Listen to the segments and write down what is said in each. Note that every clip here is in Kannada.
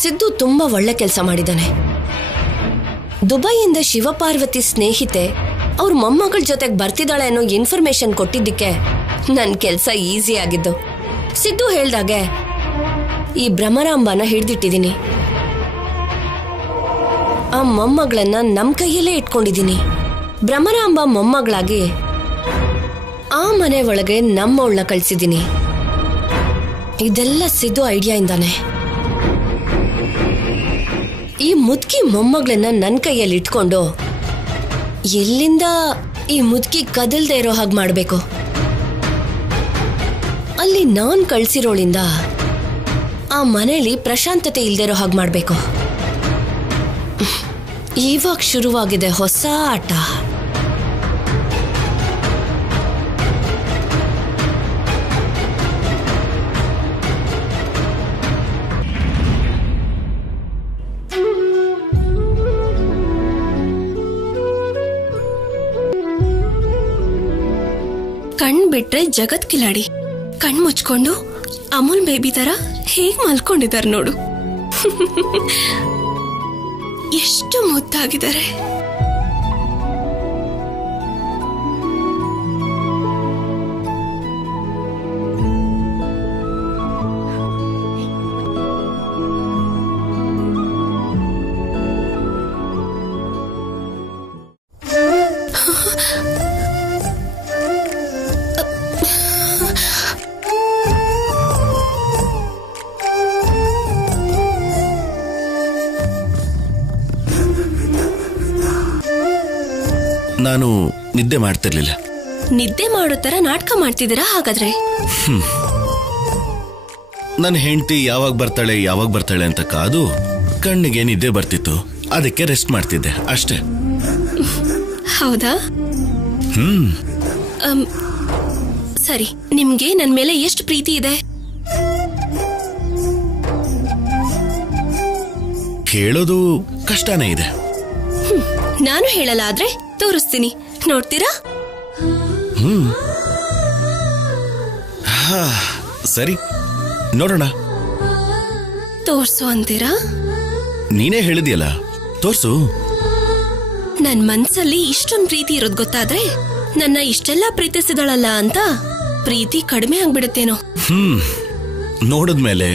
ಸಿದ್ದು ತುಂಬಾ ಒಳ್ಳೆ ಕೆಲಸ ಮಾಡಿದಾನೆ. ದುಬೈಯಿಂದ ಶಿವಪಾರ್ವತಿ ಸ್ನೇಹಿತೆ ಅವ್ರ ಮೊಮ್ಮಗಳ ಜೊತೆಗೆ ಬರ್ತಿದ್ದಾಳೆ ಅನ್ನೋ ಇನ್ಫಾರ್ಮೇಶನ್ ಕೊಟ್ಟಿದ್ದಕ್ಕೆ ನನ್ ಕೆಲ್ಸ ಈಸಿ ಆಗಿದ್ದು. ಸಿದ್ದು ಹೇಳ್ದಾಗೆ ಈ ಭ್ರಮರಾಂಬನ ಹಿಡ್ದಿಟ್ಟಿದೀನಿ. ಆ ಮೊಮ್ಮಗಳನ್ನ ನಮ್ ಕೈಯಲ್ಲೇ ಇಟ್ಕೊಂಡಿದೀನಿ. ಭ್ರಮರಾಂಬ ಮೊಮ್ಮಗಳಾಗಿ ಆ ಮನೆ ಒಳಗೆ ನಮ್ಮವಳನ್ನ ಕಳ್ಸಿದೀನಿ. ಇದೆಲ್ಲ ಸಿದ್ದು ಐಡಿಯಾ ಇಂದಾನೆ. ಈ ಮುದ್ಕಿ ಮೊಮ್ಮಗಳನ್ನ ನನ್ ಕೈಯಲ್ಲಿ ಇಟ್ಕೊಂಡು ಎಲ್ಲಿಂದ ಈ ಮುದ್ಕಿ ಕದಲ್ದೇ ಇರೋ ಹಾಗೆ ಮಾಡ್ಬೇಕು. ಅಲ್ಲಿ ನಾನ್ ಕಳ್ಸಿರೋಳಿಂದ ಆ ಮನೇಲಿ ಪ್ರಶಾಂತತೆ ಇಲ್ದಿರೋ ಹಾಗೆ ಮಾಡ್ಬೇಕು. ಇವಾಗ ಶುರುವಾಗಿದೆ ಹೊಸ ಆಟ. ಕಣ್ ಬಿಟ್ರೆ ಜಗತ್ ಕಿಲಾಡಿ, ಕಣ್ ಮುಚ್ಕೊಂಡು ಅಮೂಲ್ ಬೇಬಿ ತರ ಹೇಗ್ ಮಲ್ಕೊಂಡಿದ್ದಾರೆ ನೋಡು. ಎಷ್ಟು ಮುದ್ದಾಗಿದ್ದಾರೆ. ನಾನು ನಿದ್ದೆ ಮಾಡ್ತಿರ್ಲಿಲ್ಲ. ನಿದ್ದೆ ಮಾಡೋ ತರ ನಾಟಕ ಮಾಡ್ತಿದ್ದೀರಾ ಹಾಗಾದ್ರೆ? ನನ್ನ ಹೆಂಡತಿ ಯಾವಾಗ ಬರ್ತಾಳೆ ಅಂತ ಕಾದು ಕಣ್ಣಿಗೆ ನಿದ್ದೆ ಬರ್ತಿತ್ತು. ಅದಕ್ಕೆ ರೆಸ್ಟ್ ಮಾಡ್ತಿದ್ದೆ ಅಷ್ಟೇ. ಹೌದಾ? ಸರಿ, ನಿಮ್ಗೆ ನನ್ ಮೇಲೆ ಎಷ್ಟು ಪ್ರೀತಿ ಇದೆ? ಹೇಳೋದು ಕಷ್ಟನೇ ಇದೆ. ನಾನು ಹೇಳಲ್ಲ, ಆದ್ರೆ ತೋರಿಸ್ತೀನಿ, ನೋಡ್ತೀರಾ? ಸರಿ, ನೋಡೋಣ. ತೋರ್ಸು ಅಂತೀರಾ? ನೀನೇ ಹೇಳಿದ್ಯಲ್ಲ, ತೋರ್ಸು. ನನ್ ಮನ್ಸಲ್ಲಿ ಇಷ್ಟೊಂದು ಪ್ರೀತಿ ಇರೋದ್ ಗೊತ್ತಾದ್ರೆ ನನ್ನ ಇಷ್ಟೆಲ್ಲ ಪ್ರೀತಿಸಿದಳಲ್ಲ ಅಂತ ಪ್ರೀತಿ ಕಡಿಮೆ ಆಗ್ಬಿಡುತ್ತೇನೋ. ನೋಡಿದ್ಮೇಲೆ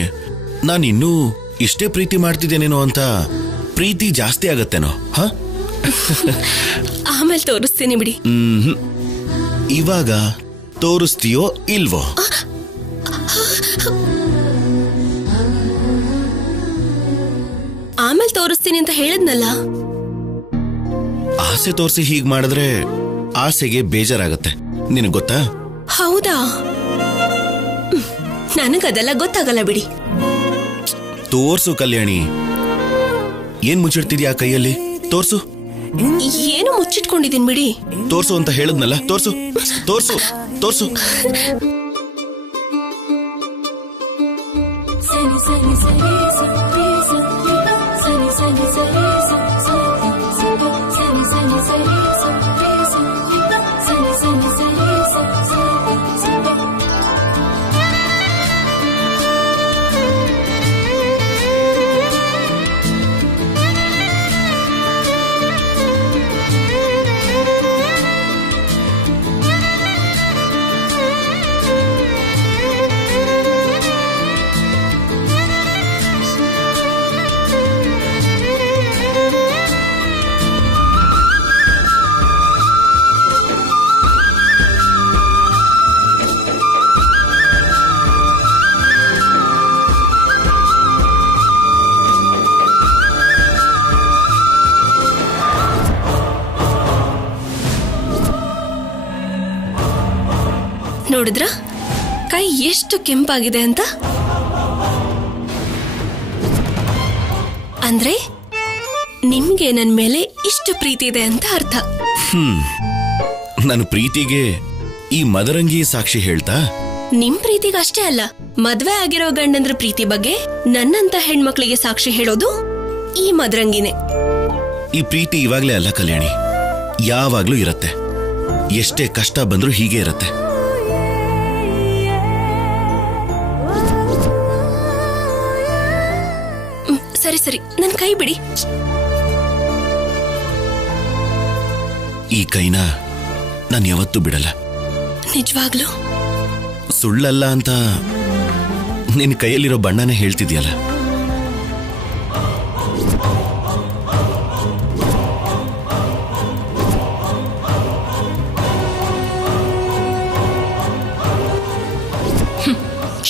ನಾನು ಇನ್ನೂ ಇಷ್ಟೇ ಪ್ರೀತಿ ಮಾಡ್ತಿದ್ದೇನೇನೋ ಅಂತ ಪ್ರೀತಿ ಜಾಸ್ತಿ ಆಗತ್ತೇನೋ. ಆಮೇಲೆ ತೋರಿಸ್ತೀನಿ ಬಿಡಿ. ಇವಾಗ ತೋರಿಸ್ತೀಯೋ ಇಲ್ವೋ? ಆಮೇಲೆ ತೋರಿಸ್ತೀನಿ ಅಂತ ಹೇಳಿದ್ನಲ್ಲ. ಆಸೆ ತೋರಿಸಿ ಹೀಗ್ ಮಾಡಿದ್ರೆ ಆಸೆಗೆ ಬೇಜಾರಾಗತ್ತೆ, ನಿನಗ್ ಗೊತ್ತಾ? ಹೌದಾ? ನನಗದೆಲ್ಲ ಗೊತ್ತಾಗಲ್ಲ ಬಿಡಿ. ತೋರ್ಸು ಕಲ್ಯಾಣಿ. ಏನ್ ಮುಚ್ಚಿಡ್ತಿದ್ಯಾ ಕೈಯಲ್ಲಿ? ತೋರ್ಸು. ಏನು ಮುಚ್ಚಿಟ್ಕೊಂಡಿದ್ದೀನಿ ಬಿಡಿ. ತೋರ್ಸು ಅಂತ ಹೇಳದ್ನಲ್ಲ, ತೋರ್ಸು ತೋರ್ಸು ತೋರ್ಸು. ನೋಡಿದ್ರ ಕೈ ಎಷ್ಟು ಕೆಂಪಾಗಿದೆ ಅಂತ? ಅಂದ್ರೆ ನಿಮ್ಗೆ ನನ್ ಮೇಲೆ ಇಷ್ಟು ಪ್ರೀತಿ ಇದೆ ಅಂತ ಅರ್ಥ. ನನ್ನ ಪ್ರೀತಿಗೆ ಈ ಮದರಂಗಿ ಸಾಕ್ಷಿ ಹೇಳ್ತಾ? ನಿಮ್ ಪ್ರೀತಿಗೆ ಅಷ್ಟೇ ಅಲ್ಲ, ಮದ್ವೆ ಆಗಿರೋ ಗಂಡಂದ್ರ ಪ್ರೀತಿ ಬಗ್ಗೆ ನನ್ನಂತ ಹೆಣ್ಮಕ್ಳಿಗೆ ಸಾಕ್ಷಿ ಹೇಳೋದು ಈ ಮದರಂಗಿನೇ. ಈ ಪ್ರೀತಿ ಇವಾಗ್ಲೇ ಅಲ್ಲ ಕಲ್ಯಾಣಿ, ಯಾವಾಗ್ಲೂ ಇರತ್ತೆ. ಎಷ್ಟೇ ಕಷ್ಟ ಬಂದ್ರೂ ಹೀಗೆ ಇರತ್ತೆ. ಸರಿ ಸರಿ, ನನ್ ಕೈ ಬಿಡಿ. ಈ ಕೈನ ನಾನು ಯಾವತ್ತೂ ಬಿಡಲ್ಲ. ನಿಜವಾಗ್ಲು? ಸುಳ್ಳಲ್ಲ ಅಂತ ನಿನ್ನ ಕೈಯಲ್ಲಿರೋ ಬಣ್ಣನೇ ಹೇಳ್ತಿದ್ಯಲ್ಲ.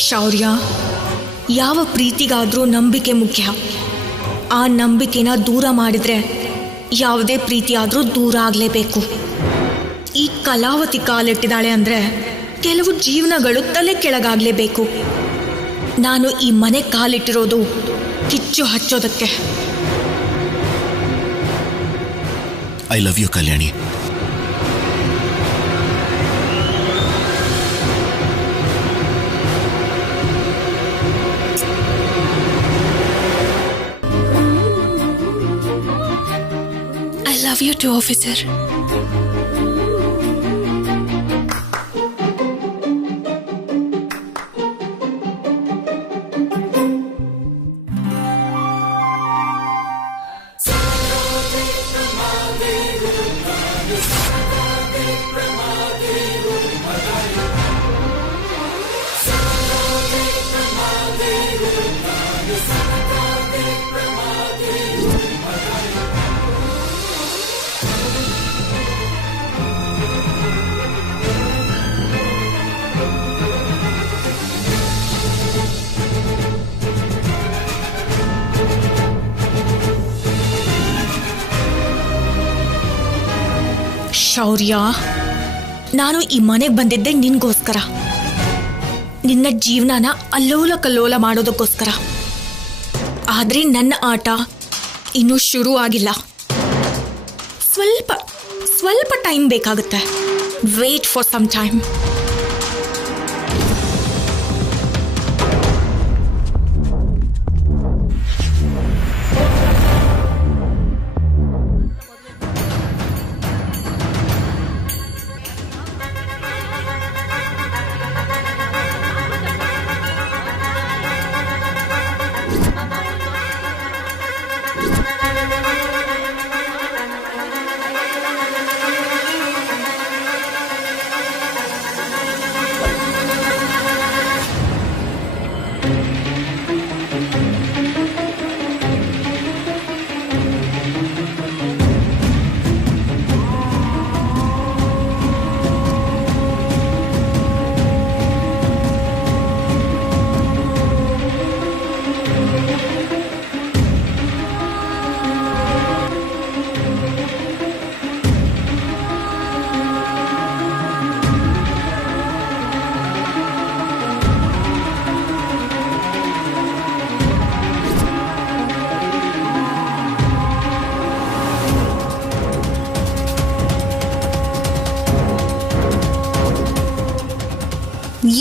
ಶೌರ್ಯ, ಯಾವ ಪ್ರೀತಿಗಾದ್ರೂ ನಂಬಿಕೆ ಮುಖ್ಯ. ಆ ನಂಬಿಕೆನ ದೂರ ಮಾಡಿದ್ರೆ ಯಾವುದೇ ಪ್ರೀತಿ ಆದ್ರೂ ದೂರ ಆಗ್ಲೇಬೇಕು. ಈ ಕಲಾವತಿ ಕಾಲಿಟ್ಟಿದ್ದಾಳೆ ಅಂದ್ರೆ ಕೆಲವು ಜೀವನಗಳು ತಲೆ ಕೆಳಗಾಗ್ಲೇಬೇಕು. ನಾನು ಈ ಮನೆ ಕಾಲಿಟ್ಟಿರೋದು ಕಿಚ್ಚು ಹಚ್ಚೋದಕ್ಕೆ. I love you Kalyani. I love you too, officer. ಶೌರ್ಯ, ನಾನು ಈ ಮನೆಗೆ ಬಂದಿದ್ದೆ ನಿನ್ಗೋಸ್ಕರ, ನಿನ್ನ ಜೀವನನ ಅಲ್ಲೋಲ ಕಲ್ಲೋಲ ಮಾಡೋದಕ್ಕೋಸ್ಕರ. ಆದ್ರೆ ನನ್ನ ಆಟ ಇನ್ನೂ ಶುರು ಆಗಿಲ್ಲ. ಸ್ವಲ್ಪ ಟೈಮ್ ಬೇಕಾಗುತ್ತೆ. Wait for some time.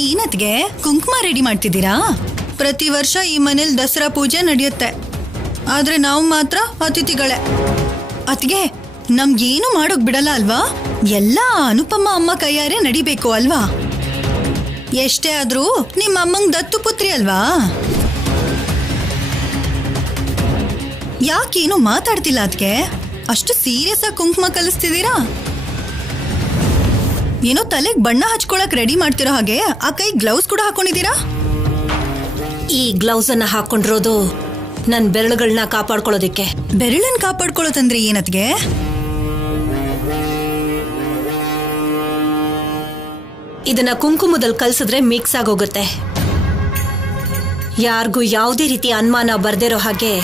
ಏನತ್ಗೆ ಕುಂಕುಮ ರೆಡಿ ಮಾಡ್ತಿದ್ದೀರಾ? ಪ್ರತಿ ವರ್ಷ ಈ ಮನೇಲಿ ದಸರಾ ಪೂಜೆ ನಡೆಯುತ್ತೆ, ಆದ್ರೆ ನಾವು ಮಾತ್ರ ಅತಿಥಿಗಳೇ. ಅತ್ಗೆ ನಮ್ಗೇನು ಮಾಡೋಕ್ ಬಿಡಲ್ಲ ಅಲ್ವಾ? ಎಲ್ಲ ಅನುಪಮ್ಮ ಅಮ್ಮ ಕೈಯಾರೆ ನಡಿಬೇಕು ಅಲ್ವಾ? ಎಷ್ಟೇ ಆದ್ರೂ ನಿಮ್ಮ ಅಮ್ಮಂಗ್ ದತ್ತು ಪುತ್ರಿ ಅಲ್ವಾ? ಯಾಕೇನು ಮಾತಾಡ್ತಿಲ್ಲ ಅದ್ಕೆ? ಅಷ್ಟು ಸೀರಿಯಸ್ ಆಗಿ ಕುಂಕುಮ ಕಲಿಸ್ತಿದ್ದೀರಾ? ಏನೋ ತಲೆಗೆ ಬಣ್ಣ ಹಚ್ಕೊಳಕ್ ರೆಡಿ ಮಾಡ್ತಿರೋ ಹಾಗೆ ಆ ಕೈ ಗ್ಲೌಸ್ ಕೂಡ ಹಾಕೊಂಡಿದ್ದೀರಾ? ಈ ಗ್ಲೌಸ್ ಅನ್ನ ಹಾಕೊಂಡಿರೋದು ನನ್ ಬೆರಳುಗಳನ್ನ ಕಾಪಾಡ್ಕೊಳ್ಳೋದಿಕ್ಕೆ. ಬೆರಳನ್ನ ಕಾಪಾಡ್ಕೊಳ್ಳೋದಂದ್ರೆ ಏನತ್ಗೆ? ಇದನ್ನ ಕುಂಕುಮದಲ್ಲಿ ಕಲ್ಸಿದ್ರೆ ಮಿಕ್ಸ್ ಆಗೋಗುತ್ತೆ. ಯಾರಿಗೂ ಯಾವುದೇ ರೀತಿ ಅನುಮಾನ ಬರ್ದಿರೋ ಹಾಗೆ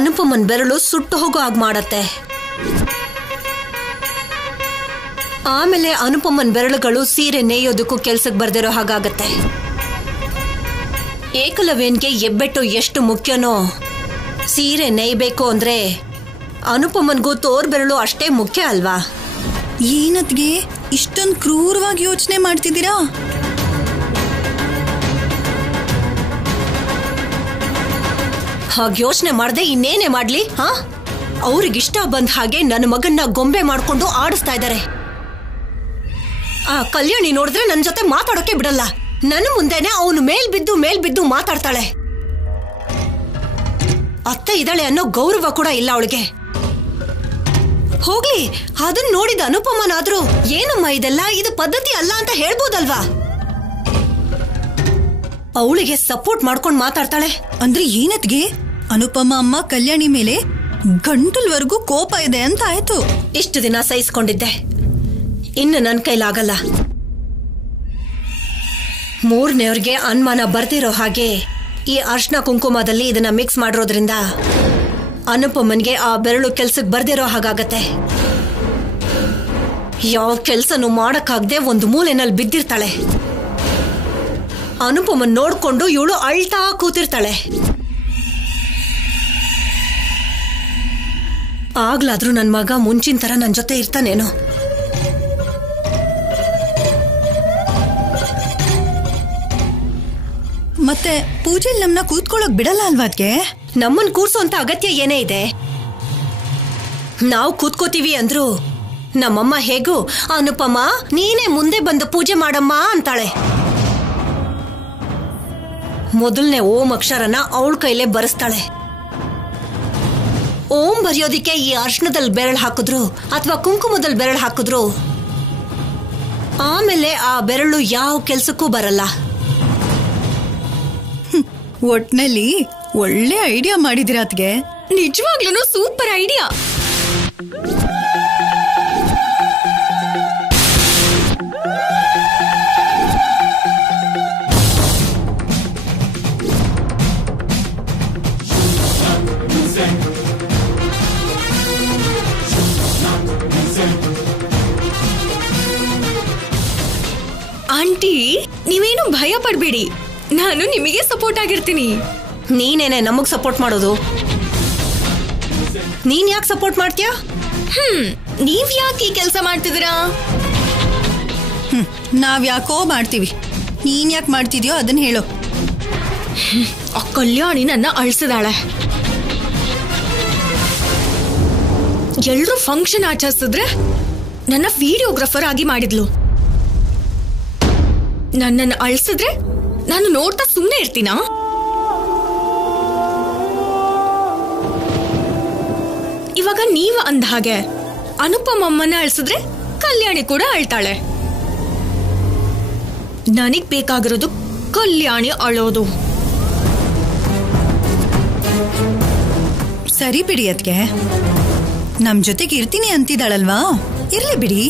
ಅನುಪಮನ್ ಬೆರಳು ಸುಟ್ಟು ಹೋಗೋ ಹಾಗೆ ಮಾಡತ್ತೆ. ಆಮೇಲೆ ಅನುಪಮನ್ ಬೆರಳುಗಳು ಸೀರೆ ನೇಯೋದಕ್ಕೂ ಕೆಲ್ಸಕ್ಕೆ ಬರ್ದಿರೋ ಹಾಗಾಗತ್ತೆ. ಏಕಲವ್ಯನ್ಗೆ ಹೆಬ್ಬೆಟ್ಟು ಎಷ್ಟು ಮುಖ್ಯನೋ, ಸೀರೆ ನೇಯ್ಬೇಕು ಅಂದ್ರೆ ಅನುಪಮನ್ಗೂ ತೋರ್ ಬೆರಳು ಅಷ್ಟೇ ಮುಖ್ಯ ಅಲ್ವಾ? ಏನತ್ಗೆ ಇಷ್ಟೊಂದು ಕ್ರೂರವಾಗಿ ಯೋಚನೆ ಮಾಡ್ತಿದ್ದೀರಾ? ಹಾಗೆ ಯೋಚನೆ ಮಾಡ್ದೆ ಇನ್ನೇನೆ ಮಾಡ್ಲಿ? ಅವ್ರಿಗಿಷ್ಟ ಬಂದ ಹಾಗೆ ನನ್ನ ಮಗನ್ನ ಗೊಂಬೆ ಮಾಡ್ಕೊಂಡು ಆಡಿಸ್ತಾ ಇದ್ದಾರೆ. ಆ ಕಲ್ಯಾಣಿ ನೋಡಿದ್ರೆ ನನ್ನ ಜೊತೆ ಮಾತಾಡೋಕೆ ಬಿಡಲ್ಲ. ನನ್ನ ಮುಂದೆನೆ ಅವನು ಮೇಲ್ಬಿದ್ದು ಮಾತಾಡ್ತಾಳೆ. ಅತ್ತೆ ಇದ್ದಾಳೆ ಅನ್ನೋ ಗೌರವ ಕೂಡ ಇಲ್ಲ ಅವಳಿಗೆ. ಹೋಗ್ಲಿ, ಅದನ್ನ ನೋಡಿದ ಅನುಪಮನಾದ್ರೂ ಏನಮ್ಮ ಇದೆಲ್ಲ, ಇದು ಪದ್ಧತಿ ಅಲ್ಲ ಅಂತ ಹೇಳ್ಬೋದಲ್ವಾ? ಅವಳಿಗೆ ಸಪೋರ್ಟ್ ಮಾಡ್ಕೊಂಡು ಮಾತಾಡ್ತಾಳೆ. ಅಂದ್ರೆ ಏನತ್ಗೆ ಅನುಪಮ ಅಮ್ಮ ಕಲ್ಯಾಣಿ ಮೇಲೆ ಗಂಟಲ್ವರೆಗೂ ಕೋಪ ಇದೆ ಅಂತ ಆಯ್ತು. ಇಷ್ಟು ದಿನ ಸಹಿಸ್ಕೊಂಡಿದ್ದೆ, ಇನ್ನು ನನ್ನ ಕೈಲಾಗಲ್ಲ. ಮೂರನೇವ್ರಿಗೆ ಅನುಮಾನ ಬರ್ದಿರೋ ಹಾಗೆ ಈ ಅರ್ಶನ ಕುಂಕುಮದಲ್ಲಿ ಇದನ್ನ ಮಿಕ್ಸ್ ಮಾಡಿರೋದ್ರಿಂದ ಅನುಪಮನ್ಗೆ ಆ ಬೆರಳು ಕೆಲ್ಸಕ್ಕೆ ಬರ್ದಿರೋ ಹಾಗಾಗತ್ತೆ. ಯಾವ ಕೆಲ್ಸನೂ ಮಾಡಕ್ಕಾಗದೆ ಒಂದು ಮೂಲೆನಲ್ಲಿ ಬಿದ್ದಿರ್ತಾಳೆ. ಅನುಪಮನ್ ನೋಡ್ಕೊಂಡು ಇವಳು ಅಳ್ತಾ ಕೂತಿರ್ತಾಳೆ. ಆಗ್ಲಾದ್ರೂ ನನ್ ಮಗ ಮುಂಚಿನ ತರ ನನ್ ಜೊತೆ ಇರ್ತಾನೇನೋ. ಮತ್ತೆ ಪೂಜೆಲ್ ನಮ್ನ ಕೂತ್ಕೊಳ್ಳೋಕ್ ಬಿಡಲ್ಲ ಅಲ್ವಾ ಅದ್ಕೆ? ನಮ್ಮನ್ ಕೂರ್ಸೋಂತ ಅಗತ್ಯ ಏನೇ ಇದೆ? ನಾವು ಕೂತ್ಕೋತೀವಿ ಅಂದ್ರು ನಮ್ಮಮ್ಮ ಹೇಗೂ ಅನುಪಮ ನೀನೇ ಮುಂದೆ ಬಂದು ಪೂಜೆ ಮಾಡಮ್ಮ ಅಂತಾಳೆ. ಮೊದಲನೇ ಓಂ ಅಕ್ಷರನ ಅವಳ ಕೈಲೇ ಬರೆಸ್ತಾಳೆ. ಓಂ ಬರೆಯೋದಿಕ್ಕೆ ಈ ಅರ್ಶನದಲ್ಲಿ ಬೆರಳು ಹಾಕಿದ್ರು ಅಥವಾ ಕುಂಕುಮದಲ್ಲಿ ಬೆರಳು ಹಾಕಿದ್ರು ಆಮೇಲೆ ಆ ಬೆರಳು ಯಾವ ಕೆಲ್ಸಕ್ಕೂ ಬರಲ್ಲ. ಒಟ್ನಲ್ಲಿ ಒಳ್ಳೆ ಐಡಿಯಾ ಮಾಡಿದಿರ ಅದ್ಗೆ. ನಿಜವಾಗ್ಲೂ ಸೂಪರ್ ಐಡಿಯಾ. ಆಂಟಿ, ನೀವೇನು ಭಯ ಪಡ್ಬೇಡಿ, ನಾನು ನಿಮಗೆ ಸಪೋರ್ಟ್ ಆಗಿರ್ತೀನಿ. ನೀನೇನೆ ನಮಗ್ ಸಪೋರ್ಟ್ ಮಾಡೋದು. ನೀನ್ ಯಾಕೆ ಸಪೋರ್ಟ್ ಮಾಡ್ತೀಯಾ? ನೀವ್ ಯಾಕೆ ಈ ಕೆಲಸ ಮಾಡ್ತಿದ್ದೀರಾ? ನಾವ್ ಯಾಕೋ ಮಾಡ್ತೀವಿ, ನೀನ್ ಯಾಕೆ ಮಾಡ್ತಿದ್ಯೋ ಅದನ್ನ ಹೇಳು. ಆ ಕಲ್ಯಾಣಿ ನನ್ನ ಅಳಿಸಿದಾಳೆ. ಎಲ್ರೂ ಫಂಕ್ಷನ್ ಆಚರಿಸಿದ್ರೆ ನನ್ನ ವಿಡಿಯೋಗ್ರಾಫರ್ ಆಗಿ ಮಾಡಿದ್ಲು. ನನ್ನನ್ನು ಅಳಿಸಿದ್ರೆ ನಾನು ನೋಡ್ತಾ ಸುಮ್ಮನೆ ಇರ್ತೀನಾ? ಇವಾಗ ನೀವ ಅಂದ ಹಾಗೆ ಅನುಪಮಮ್ಮನ ಅಳಿಸಿದ್ರೆ ಕಲ್ಯಾಣಿ ಕೂಡ ಅಳ್ತಾಳೆ. ನನಗ್ ಬೇಕಾಗಿರೋದು ಕಲ್ಯಾಣಿ ಅಳೋದು. ಸರಿ ಬಿಡಿ ಅದ್ಕೆ, ನಮ್ ಜೊತೆಗೆ ಇರ್ತೀನಿ ಅಂತಿದ್ದಾಳಲ್ವಾ, ಇರ್ಲಿ ಬಿಡಿ.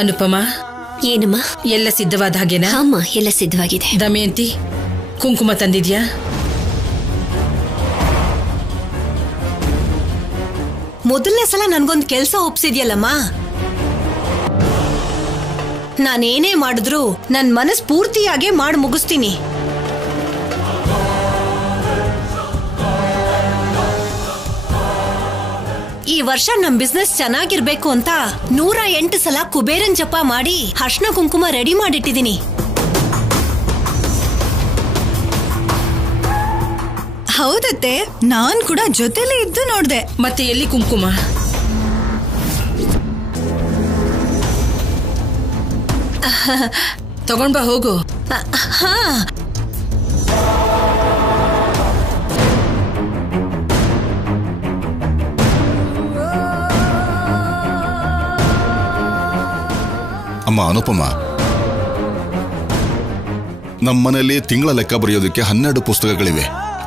ಅನುಪಮ, ಏನಮ್ಮ? ಎಲ್ಲ ಸಿದ್ಧವಾದ ಹಾಗೇನಾ? ಅಮ್ಮ, ಎಲ್ಲ ಸಿದ್ಧವಾಗಿದೆ. ದಮಯಂತಿ, ಕುಂಕುಮ ತಂದಿದ್ಯಾ? ಮೊದಲನೇ ಸಲ ನನ್ಗೊಂದು ಕೆಲಸ ಒಪ್ಸಿದ್ಯಲ್ಲಮ್ಮ. ನಾನೇನೇ ಮಾಡಿದ್ರು ನನ್ ಮನಸ್ ಪೂರ್ತಿಯಾಗೆ ಮಾಡಿ ಮುಗಿಸ್ತೀನಿ. ಈ ವರ್ಷ ನಮ್ ಬಿಸ್ನೆಸ್ ಚೆನ್ನಾಗಿರ್ಬೇಕು ಅಂತ 108 ಸಲ ಕುಬೇರನ್ ಜಪ ಮಾಡಿ ಅರ್ಶನ ಕುಂಕುಮ ರೆಡಿ ಮಾಡಿಟ್ಟಿದ್ದೀನಿ. ಹೌದತ್ತೆ, ನಾನ್ ಕೂಡ ಜೊತೆಲೇ ಇದ್ದು ನೋಡ್ದೆ. ಮತ್ತೆ ಎಲ್ಲಿ ಕುಂಕುಮ? ತಗೊಂಡ್ಬಾ, ಹೋಗು. ಹಾ, ಅಮ್ಮ ಅನುಪಮ, ನಮ್ಮನೇಲಿ ತಿಂಗಳ ಲೆಕ್ಕ ಬರೆಯೋದಕ್ಕೆ 12 ಪುಸ್ತಕಗಳಿವೆ.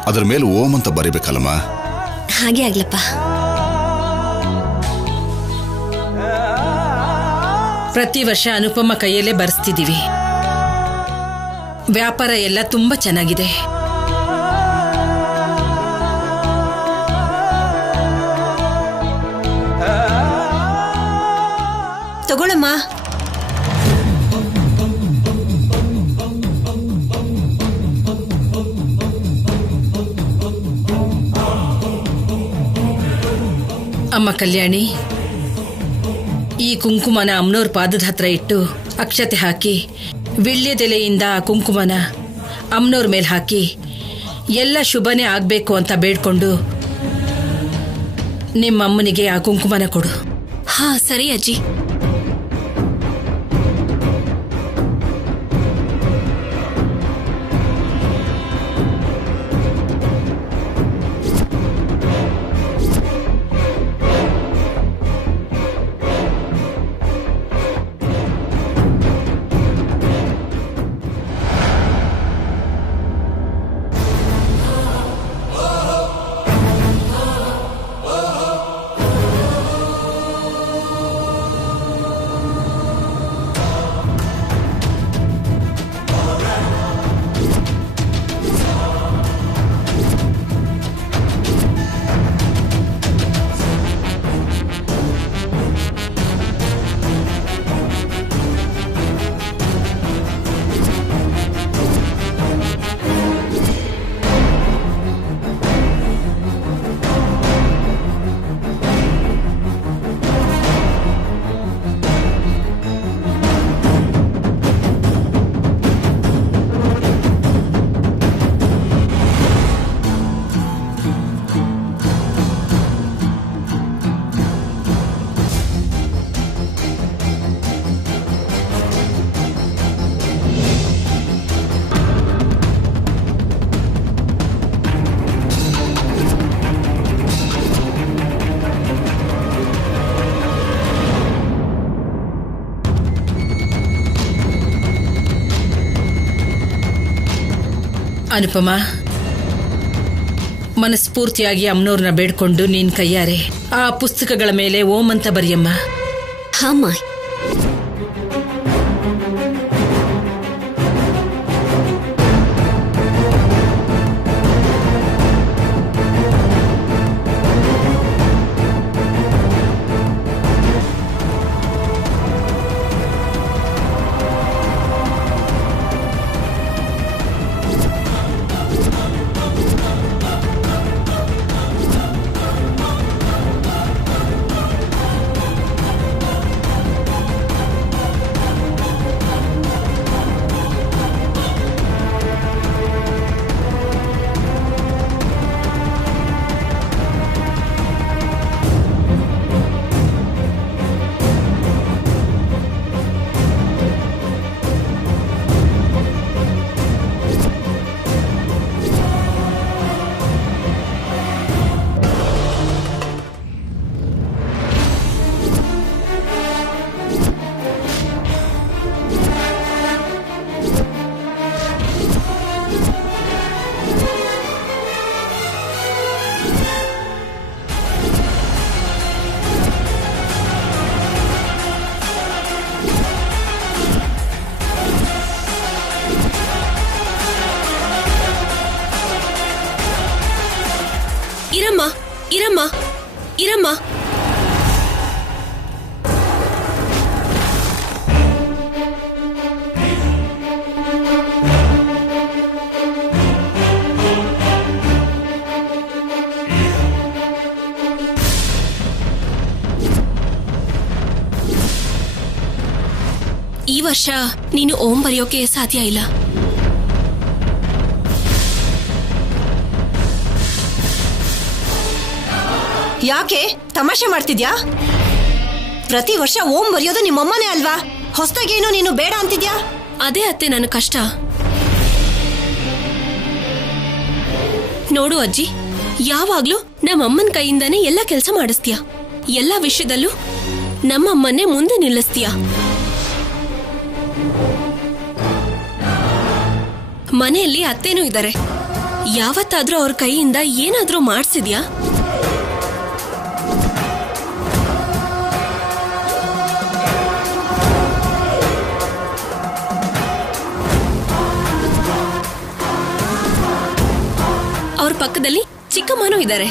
ಅದರ ಮೇಲೆ ಓಂ ಅಂತ ಬರೀಬೇಕಲ್ಲಮ್ಮ. ಹಾಗೆ ಆಗ್ಲಪ್ಪ. ಪ್ರತಿ ವರ್ಷ ಅನುಪಮ ಕೈಯಲ್ಲೇ ಬರ್ಸ್ತಿದೀವಿ. ವ್ಯಾಪಾರ ಎಲ್ಲ ತುಂಬಾ ಚೆನ್ನಾಗಿದೆ. ತಗೊಳಮ್ಮ. ಅಮ್ಮ ಕಲ್ಯಾಣಿ, ಈ ಕುಂಕುಮನ ಅಮ್ಮನವ್ರ ಪಾದದ ಹತ್ರ ಇಟ್ಟು ಅಕ್ಷತೆ ಹಾಕಿ ವಿಳ್ಯದೆಲೆಯಿಂದ ಆ ಕುಂಕುಮನ ಅಮ್ಮನವ್ರ ಮೇಲೆ ಹಾಕಿ ಎಲ್ಲ ಶುಭನೇ ಆಗಬೇಕು ಅಂತ ಬೇಡ್ಕೊಂಡು ನಿಮ್ಮಮ್ಮನಿಗೆ ಆ ಕುಂಕುಮನ ಕೊಡು. ಹಾ ಸರಿ ಅಜ್ಜಿ. ಅನುಪಮ, ಮನಸ್ಫೂರ್ತಿಯಾಗಿ ಅಮ್ಮನವ್ರನ್ನ ಬೇಡ್ಕೊಂಡು ನೀನ್ ಕೈಯಾರೆ ಆ ಪುಸ್ತಕಗಳ ಮೇಲೆ ಓಂ ಅಂತ ಬರೆಯಮ್ಮ. ಹಾಮ್ಮ. ಇರಮ್ಮ ಇರಮ್ಮ ಇರಮ್ಮ. ಈ ವರ್ಷ ನೀನು ಓಂ ಬರೆಯೋಕೆ ಸಾಧ್ಯ ಇಲ್ಲ. ಯಾಕೆ ತಮಾಷೆ ಮಾಡ್ತಿದ್ಯಾ? ಪ್ರತಿ ವರ್ಷ ಓಂ ಬರೆಯೋದು ನಿಮ್ಮಮ್ಮನೇ ಅಲ್ವಾ? ಹೊಸದಾಗೇನು ನೀನು ಬೇಡ ಅಂತಿದ್ಯಾ? ಅದೇ ಅತ್ತೆ ನನ್ನ ಕಷ್ಟ. ನೋಡು ಅಜ್ಜಿ, ಯಾವಾಗ್ಲೂ ನಮ್ಮಮ್ಮನ ಕೈಯಿಂದಾನೇ ಎಲ್ಲ ಕೆಲಸ ಮಾಡಿಸ್ತೀಯ. ಎಲ್ಲ ವಿಷಯದಲ್ಲೂ ನಮ್ಮಮ್ಮನ್ನೇ ಮುಂದೆ ನಿಲ್ಲಿಸ್ತೀಯ. ಮನೆಯಲ್ಲಿ ಅತ್ತೇನೂ ಇದ್ದಾರೆ. ಯಾವತ್ತಾದ್ರೂ ಅವ್ರ ಕೈಯಿಂದ ಏನಾದ್ರೂ ಮಾಡಿಸಿದ್ಯಾ? ಅವ್ರ ಪಕ್ಕದಲ್ಲಿ ಚಿಕ್ಕಮ್ಮನೂ ಇದ್ದಾರೆ.